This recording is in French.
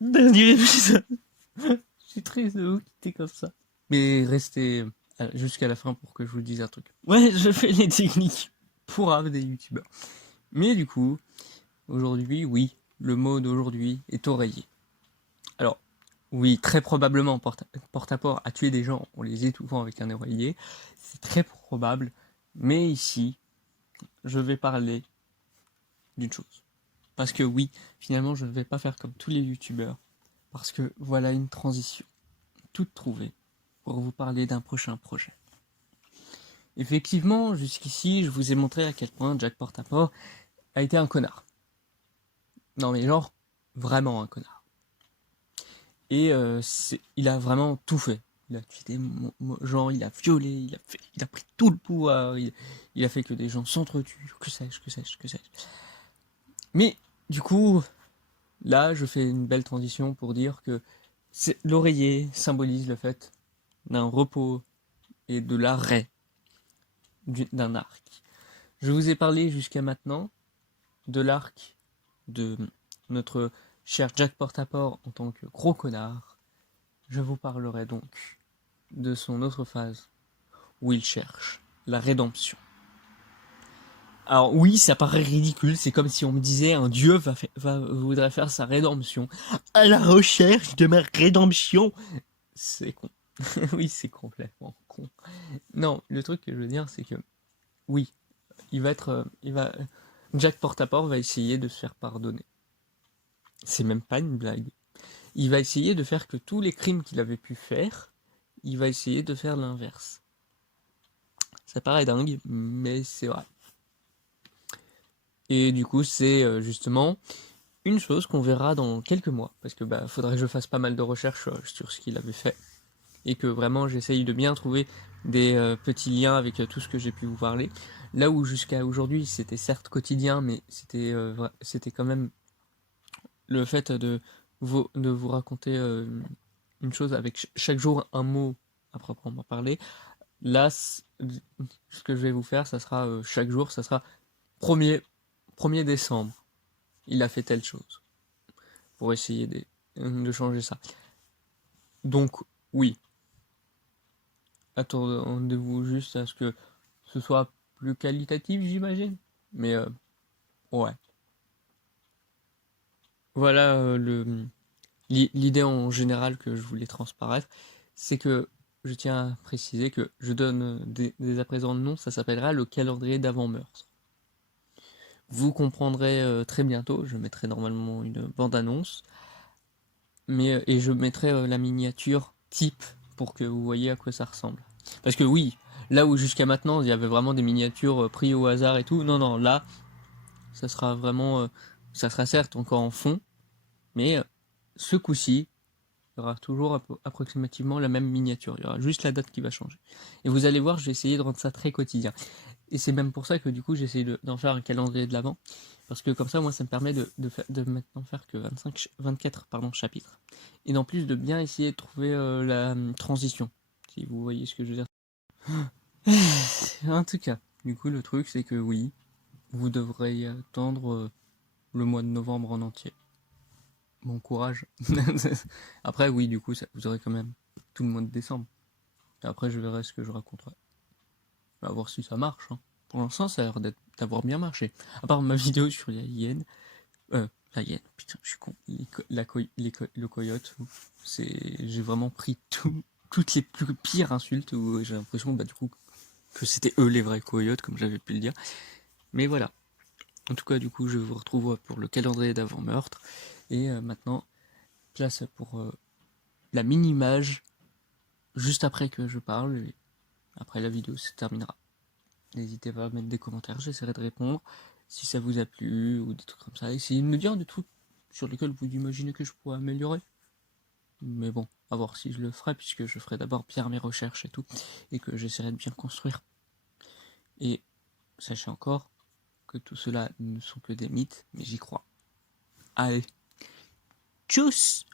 dernier épisode. Je suis triste de vous quitter comme ça. Mais restez jusqu'à la fin pour que je vous dise un truc. Ouais, je fais les techniques pour des youtubeurs. Mais du coup, aujourd'hui, oui, le mot d'aujourd'hui est oreiller. Alors, oui, très probablement, porte-à-porte à tuer des gens en les étouffant avec un oreiller. C'est très probable. Mais ici, je vais parler d'une chose. Parce que oui, finalement, je ne vais pas faire comme tous les youtubeurs. Parce que voilà une transition toute trouvée pour vous parler d'un prochain projet. Effectivement, jusqu'ici, je vous ai montré à quel point Jack Portaport a été un connard. Non mais genre, vraiment un connard. Et il a vraiment tout fait. Il a tué genre, il a violé, il a pris tout le pouvoir, il a fait que des gens s'entretuent, que sais-je. Mais du coup, là, je fais une belle transition pour dire que l'oreiller symbolise le fait d'un repos et de l'arrêt d'un arc. Je vous ai parlé jusqu'à maintenant de l'arc de notre cher Jack Portaport en tant que gros connard. Je vous parlerai donc de son autre phase où il cherche la rédemption. Alors oui, ça paraît ridicule, c'est comme si on me disait un dieu voudrait faire sa rédemption. À la recherche de ma rédemption. C'est con. Oui, c'est complètement con. Non, le truc que je veux dire, c'est que oui, Jack Portaport va essayer de se faire pardonner. C'est même pas une blague. Il va essayer de faire que tous les crimes qu'il avait pu faire, il va essayer de faire l'inverse. Ça paraît dingue, mais c'est vrai. Et du coup, c'est justement une chose qu'on verra dans quelques mois, parce que faudrait que je fasse pas mal de recherches sur ce qu'il avait fait, et que vraiment j'essaye de bien trouver des petits liens avec tout ce que j'ai pu vous parler. Là où jusqu'à aujourd'hui c'était certes quotidien, mais c'était quand même le fait de vous raconter une chose avec chaque jour un mot à proprement parler. Là, ce que je vais vous faire, ça sera chaque jour, ça sera 1er décembre. Il a fait telle chose. Pour essayer de changer ça. Donc, oui. Attendez-vous juste à ce que ce soit plus qualitatif, j'imagine. Mais, ouais. Voilà l'idée en général que je voulais transparaître. C'est que je tiens à préciser que je donne dès à présent le nom, ça s'appellera le calendrier d'avant-meurtre. Vous comprendrez très bientôt, je mettrai normalement une bande-annonce, et je mettrai la miniature type pour que vous voyez à quoi ça ressemble. Parce que oui, là où jusqu'à maintenant il y avait vraiment des miniatures prises au hasard et tout, non, là, ça sera vraiment, ça sera certes encore en fond, mais ce coup-ci, il y aura toujours approximativement la même miniature, il y aura juste la date qui va changer. Et vous allez voir, je vais essayer de rendre ça très quotidien. Et c'est même pour ça que du coup j'essaie d'en faire un calendrier de l'avant. Parce que comme ça, moi, ça me permet de maintenant faire que 24 chapitres. Et en plus de bien essayer de trouver la transition. Si vous voyez ce que je veux dire. En tout cas, du coup, le truc, c'est que oui, vous devrez attendre le mois de novembre en entier. Bon courage. Après, oui, du coup, vous aurez quand même tout le mois de décembre. Et après, je verrai ce que je raconterai. On va voir si ça marche. Hein. Pour l'instant, ça a l'air d'avoir bien marché. À part ma vidéo sur la hyène. La hyène, putain, je suis con. Le coyote. J'ai vraiment pris toutes les plus pires insultes où j'ai l'impression, du coup, que c'était eux les vrais coyotes, comme j'avais pu le dire. Mais voilà. En tout cas, du coup, je vous retrouve pour le calendrier d'avant-meurtre. Et maintenant, place pour la mini-image, juste après que je parle. Et après la vidéo se terminera. N'hésitez pas à mettre des commentaires, j'essaierai de répondre si ça vous a plu ou des trucs comme ça. Essayez de me dire des trucs sur lesquels vous imaginez que je pourrais améliorer. Mais bon, à voir si je le ferai, puisque je ferai d'abord bien mes recherches et tout, et que j'essaierai de bien construire. Et sachez encore que tout cela ne sont que des mythes, mais j'y crois. Allez, tchuss!